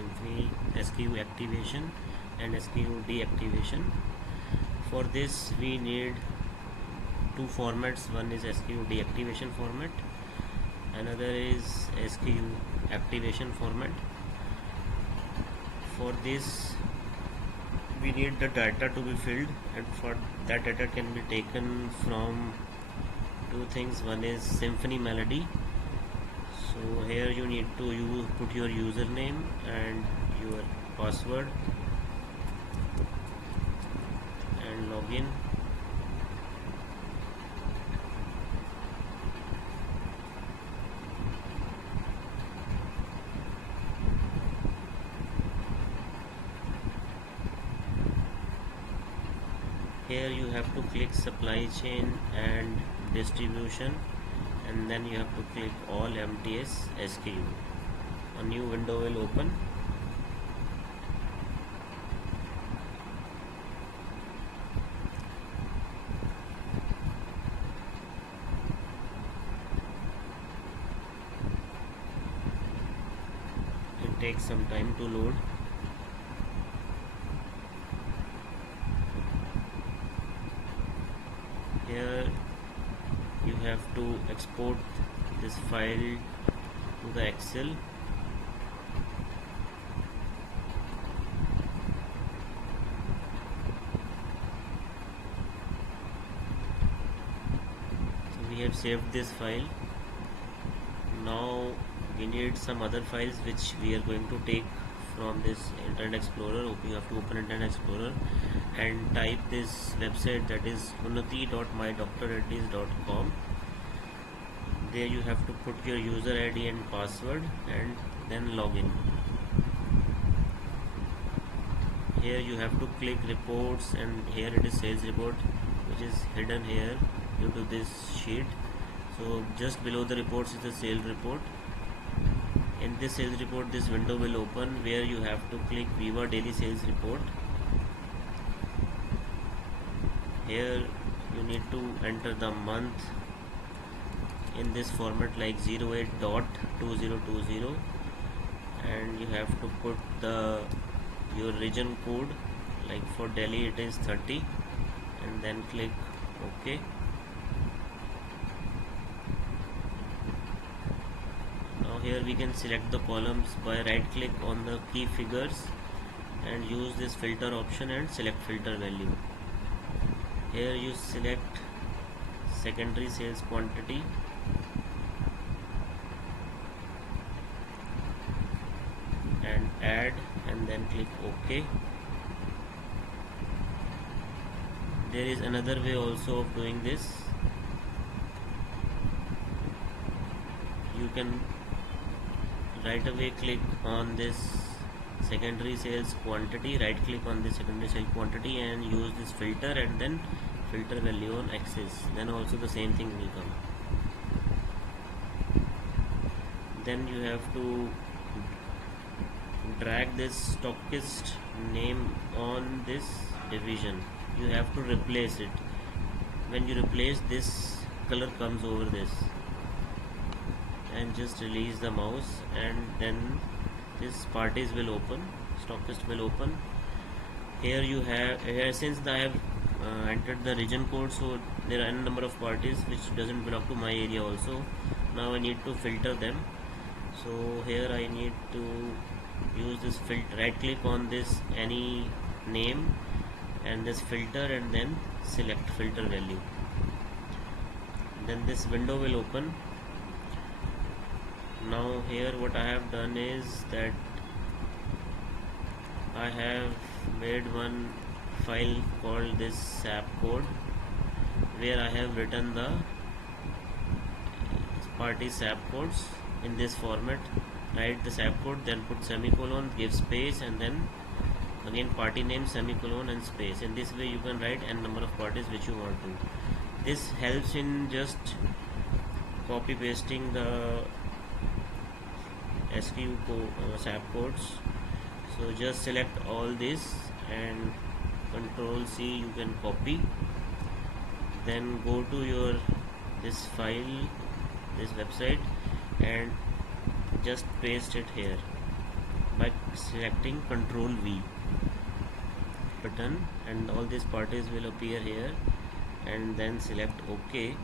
Symfony SKU activation and SKU deactivation. For this we need two formats. One is SKU deactivation format, another is SKU activation format. For this we need the data to be filled, and for that data can be taken from two things. One is Symfony Melody. So here you need to put your username and your password and login. Here you have to click supply chain and distribution, and then you have to click all MTS SKU. A new window will open. It takes some time to load. Here you have to export this file to the Excel. So we have saved this file. Now we need some other files which we are going to take from this Internet Explorer. You have to open Internet Explorer and type this website, that is unnati.mydrreddy's.com. There you have to put your user ID and password and then login. Here you have to click reports, and here it is sales report, which is hidden here due to this sheet. So just below the reports is the sales report. In this sales report, this window will open where you have to click Viva Daily Sales Report. Here you need to enter the month in this format, like 08.2020, and you have to put your region code, like for Delhi it is 30, and then click OK. Now here we can select the columns by right click on the key figures and use this filter option and select filter value. Here you select secondary sales quantity and add, and then click OK. There is another way also of doing this. You can right away click on this secondary sales quantity, right click on the secondary sales quantity and use this filter, and then filter value on axis. Then also the same thing will come. Then you have to drag this stockist name on this division. You have to replace it. When you replace, this color comes over this, and just release the mouse, and then this parties will open, stockist will open. Here you have, since I have entered the region code, so there are n number of parties which doesn't belong to my area also. Now I need to filter them. So here I need to use this filter, right click on this any name and this filter, and then select filter value. Then this window will open. Now here what I have done is that I have made one file called this SAP code, where I have written the party SAP codes in this format. Write the SAP code, then put semicolon, give space, and then again party name, semicolon, and space. In this way you can write n number of parties which you want to. This helps in just copy pasting the SKU SAP codes. So just select all this and Control C, you can copy. Then go to your this file, this website, and just paste it here. by selecting Control V button, and all these parties will appear here, and then select OK.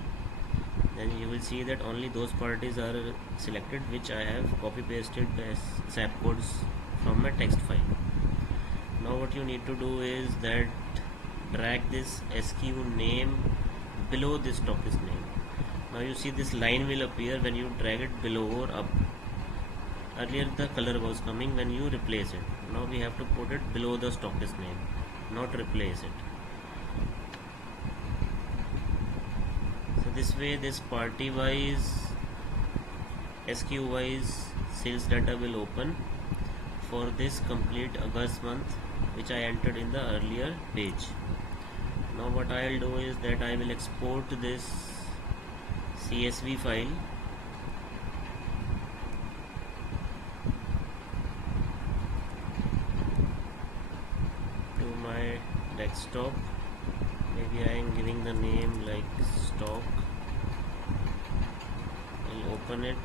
Then you will see that only those parties are selected which I have copy pasted as SAP codes from my text file. Now what you need to do is that drag this SKU name below this stockist name. Now you see this line will appear when you drag it below or up. Earlier the color was coming when you replace it. Now we have to put it below the stockist name, not replace it. So this way this party wise, SKU wise sales data will open for this complete August month, which I entered in the earlier page. Now what I will do is that I will export this CSV file to my desktop. Maybe I am giving the name like stock. I'll open it.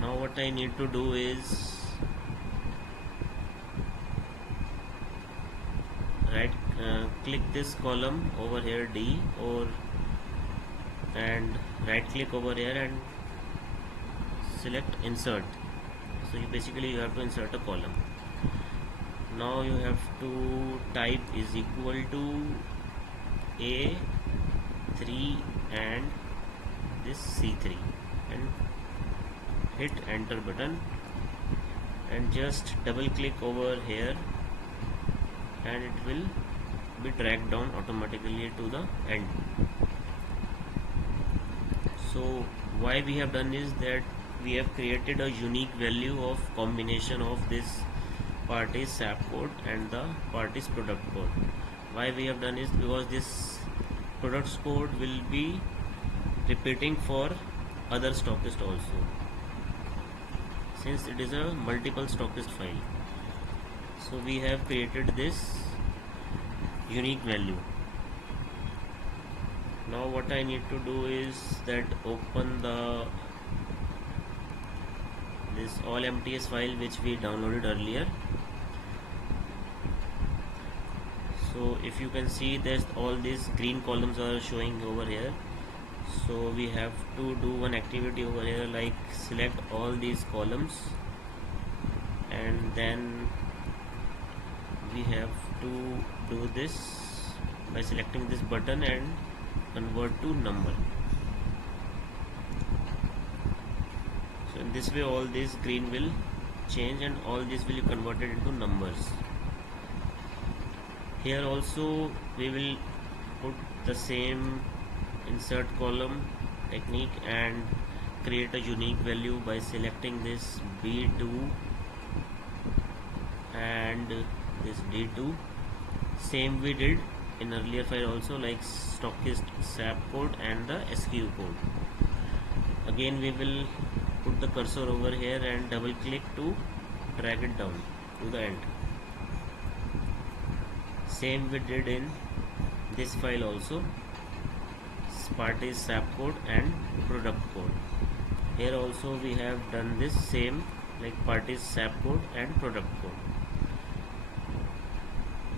Now what I need to do is click this column over here D, and right click over here and select insert. So you have to insert a column. Now you have to type is equal to A3 and this C3 and hit enter button, and just double click over here and it will be dragged down automatically to the end. So why we have done is that we have created a unique value of combination of this party's SAP code and the party's product code. Why we have done is because this products code will be repeating for other stockist also, since it is a multiple stockist file. So we have created this unique value. Now what I need to do is that open this all MTS file which we downloaded earlier. So if you can see that all these green columns are showing over here, so we have to do one activity over here, like select all these columns, and then we have to do this by selecting this button and convert to number. So in this way all this green will change and all this will be converted into numbers. Here also we will put the same insert column technique and create a unique value by selecting this B2 and this D2. Same we did in earlier file also, like stockist SAP code and the SKU code. Again we will put the cursor over here and double click to drag it down to the end. Same we did in this file also, party's SAP code and product code. Here also we have done this same, like party's SAP code and product code.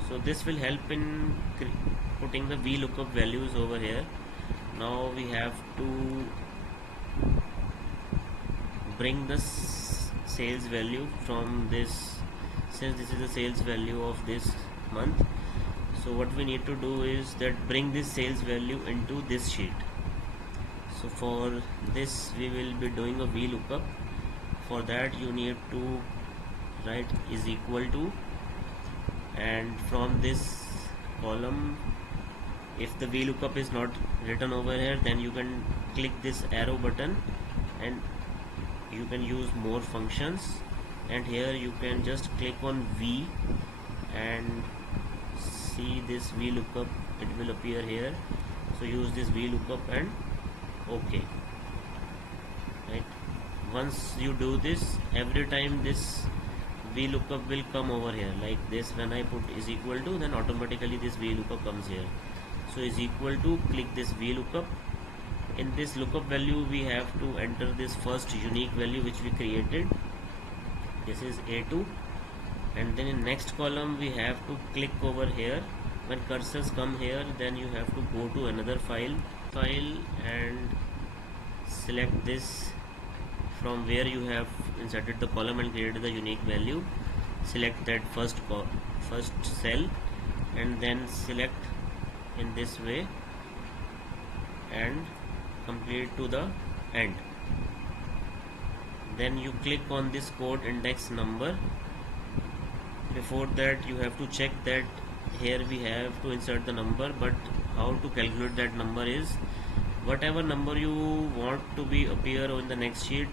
So this will help in putting the VLOOKUP values over here. Now we have to bring the sales value from this, since this is the sales value of this month. So what we need to do is that bring this sales value into this sheet. So for this we will be doing a VLOOKUP. For that you need to write is equal to, and from this column, if the VLOOKUP is not written over here, then you can click this arrow button and you can use more functions, and here you can just click on V and see this VLOOKUP, it will appear here. So use this VLOOKUP and OK. Right, once you do this, every time this VLOOKUP will come over here like this. When I put is equal to, then automatically this VLOOKUP comes here. So is equal to, click this VLOOKUP. In this lookup value we have to enter this first unique value which we created, this is A2, and then in next column we have to click over here. When cursors come here, then you have to go to another file and select this from where you have inserted the column and created the unique value. Select that first cell and then select in this way and complete to the end. Then you click on this code index number. Before that you have to check that here we have to insert the number, but how to calculate that number is whatever number you want to be appear on the next sheet,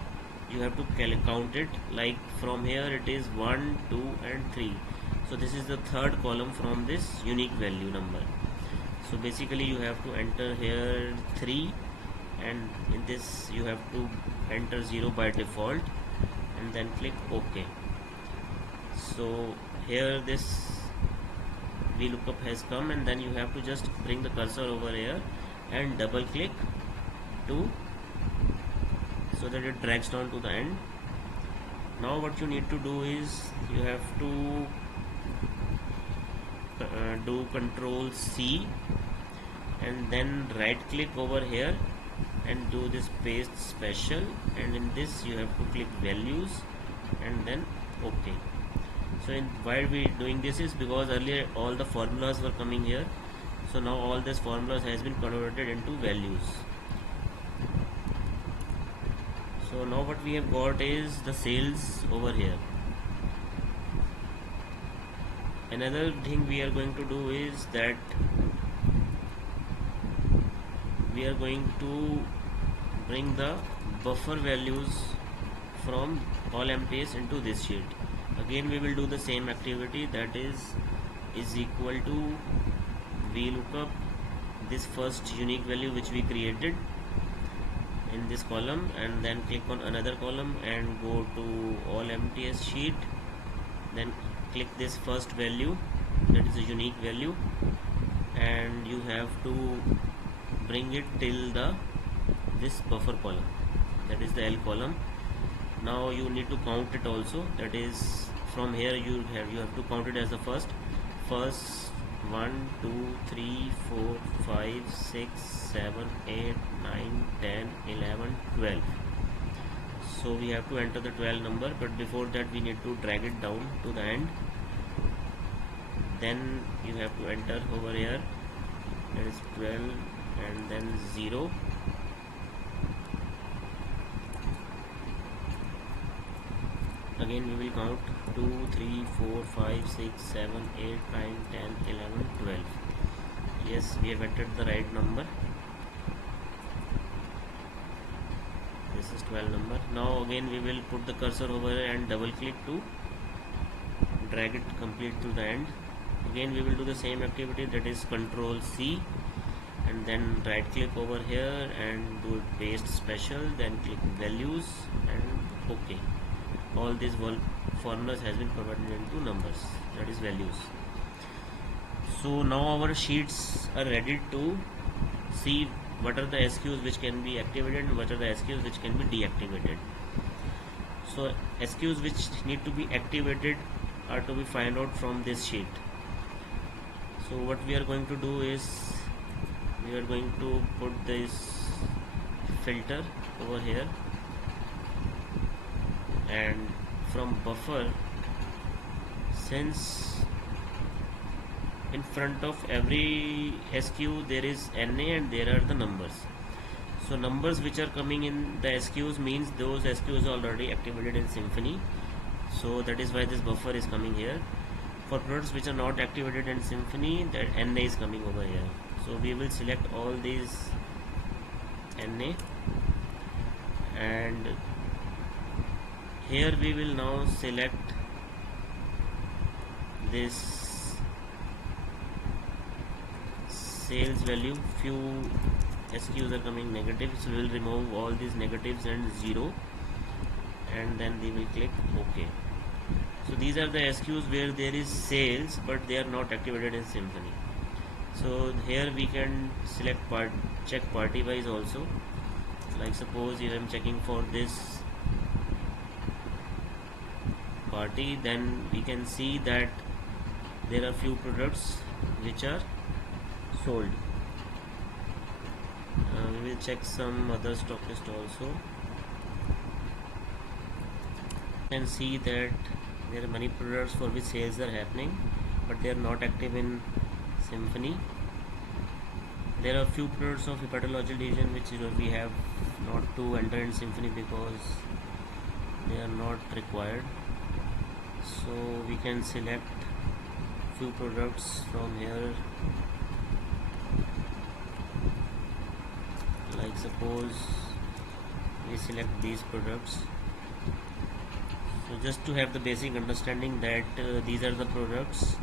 you have to count it. Like from here it is 1, 2 and 3, so this is the third column from this unique value number. So basically you have to enter here 3, and in this you have to enter 0 by default and then click OK. So here this VLOOKUP has come, and then you have to just bring the cursor over here and double click to so that it drags down to the end. Now what you need to do is you have to do Control C and then right click over here and do this paste special, and in this you have to click values and then OK. So why we doing this is because earlier all the formulas were coming here, so now all these formulas has been converted into values. So now what we have got is the sales over here. Another thing we are going to do is that we are going to bring the buffer values from all empties into this sheet. Again we will do the same activity, that is equal to VLOOKUP this first unique value which we created in this column, and then click on another column and go to all MTS sheet, then click this first value, that is a unique value, and you have to bring it till this buffer column, that is the L column. Now you need to count it also, that is from here you have to count it as the first 1, 2, 3, 4, 5, 6, 7, 8, 9, 10, 11, 12. So we have to enter the 12 number, but before that we need to drag it down to the end. Then you have to enter over here, that is 12 and then 0. Again we will count 2, 3, 4, 5, 6, 7, 8, 9, 10, 11, 12. Yes, we have entered the right number. This is 12 number. Now again we will put the cursor over here and double click to drag it complete to the end. Again we will do the same activity, that is Control C and then right click over here and do paste special, then click values and OK. All these formulas has been converted into numbers, that is values. So now our sheets are ready to see what are the SQs which can be activated and what are the SQs which can be deactivated. So SQs which need to be activated are to be found out from this sheet. So what we are going to do is we are going to put this filter over here, and from buffer, since in front of every SQ there is NA and there are the numbers, so numbers which are coming in the SQs means those SQs are already activated in Symfony, so that is why this buffer is coming here. For products which are not activated in Symfony, that NA is coming over here. So we will select all these NA, and here we will now select this sales value. Few SQs are coming negative, so we will remove all these negatives and 0, and then we will click OK. So these are the SQs where there is sales but they are not activated in Symfony. So here we can select check party wise also. Like suppose if I am checking for this party, then we can see that there are few products which are sold. We will check some other stock list also. You can see that there are many products for which sales are happening, but they are not active in Symphony. There are few products of hepatology division which we have not to enter in Symphony because they are not required. So we can select few products from here, like suppose we select these products. So just to have the basic understanding that these are the products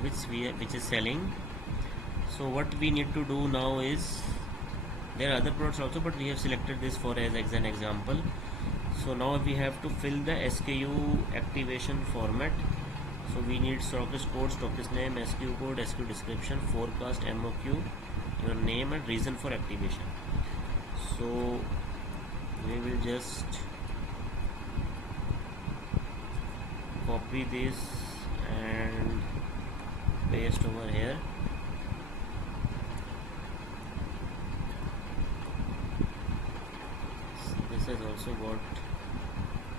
which is selling. So what we need to do now is, there are other products also, but we have selected this for as an example. So now we have to fill the SKU activation format. So we need stockist code, stockist name, SKU code, SKU description, forecast, MOQ, your name and reason for activation. So we will just copy this and paste over here. So this has also got,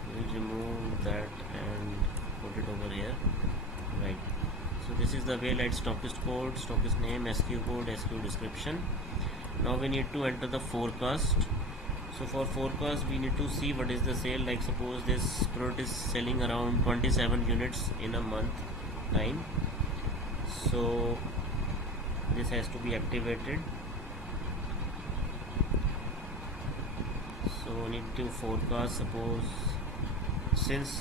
we'll remove that and put it over here, right? So this is the way, like stockist code, stockist name, SKU code, SKU description. Now we need to enter the forecast. So for forecast we need to see what is the sale. Like suppose this product is selling around 27 units in a month time, so this has to be activated. So we need to forecast, suppose since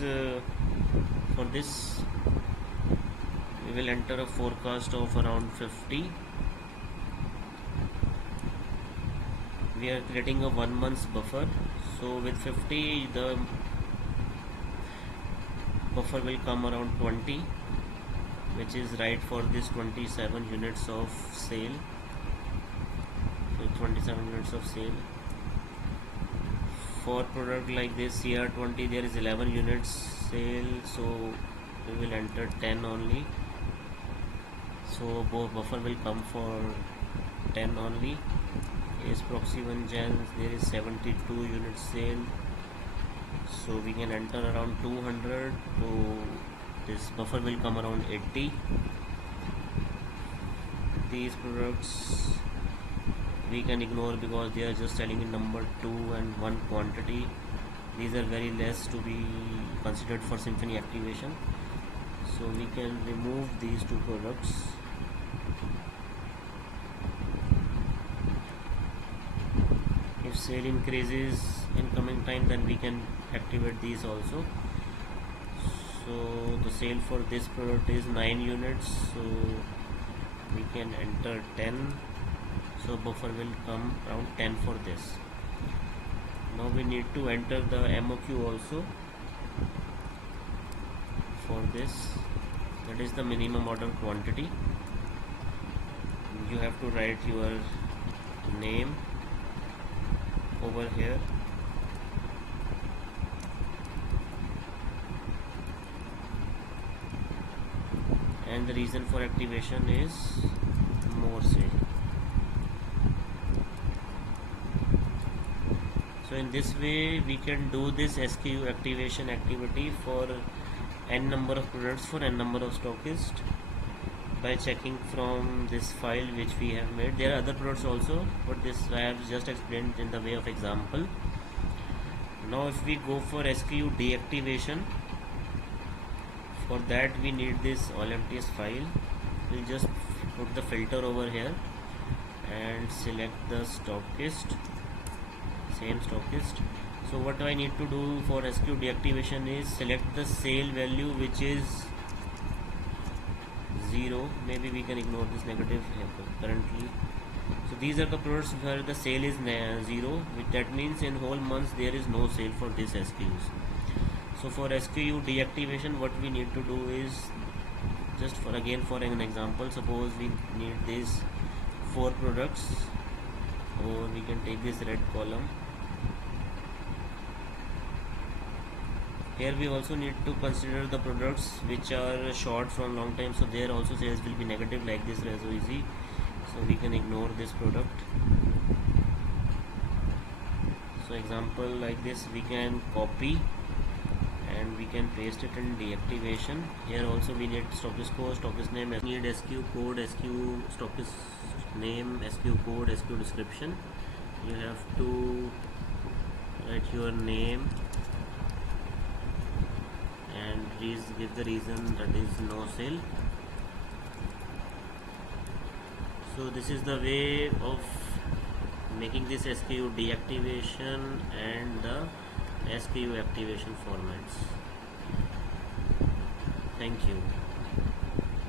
for this we will enter a forecast of around 50. We are creating a 1 month buffer. So with 50 the buffer will come around 20, which is right for this 27 units of sale. So 27 units of sale. For product like this CR20 there is 11 units sale, so we will enter 10 only. So buffer will come for 10 only. Is proxy 1 gens, there is 72 units sale, so we can enter around 200. So this buffer will come around 80. These products we can ignore because they are just selling in number 2 and 1 quantity. These are very less to be considered for Symphony activation, so we can remove these two products. If sale increases in coming time, then we can activate these also. So the sale for this product is 9 units, so we can enter 10. So buffer will come around 10 for this. Now we need to enter the MOQ also for this, that is the minimum order quantity. You have to write your name over here, and the reason for activation is more sale. So in this way we can do this SKU activation activity for n number of products for n number of stockists by checking from this file which we have made. There are other products also, but this I have just explained in the way of example. Now if we go for SKU deactivation, for that we need this allMTS file. We'll just put the filter over here and select the stockist, same stockist. So what I need to do for SKU deactivation is select the sale value which is 0. Maybe we can ignore this negative currently. So these are the products where the sale is 0, which that means in whole months there is no sale for these SKUs. So for SKU deactivation, what we need to do is, just for an example, suppose we need these 4 products, or we can take this red column Here we also need to consider the products which are short from long time, so there also sales will be negative, like this Rezo Easy. So we can ignore this product. So example like this we can copy and we can paste it in deactivation. Here also we need stockist code, stockist name, need SKU code, SKU stockist name, SKU code, SKU description. You have to write your name and give the reason, that is no sale. So this is the way of making this SKU deactivation and the SKU activation formats. Thank you.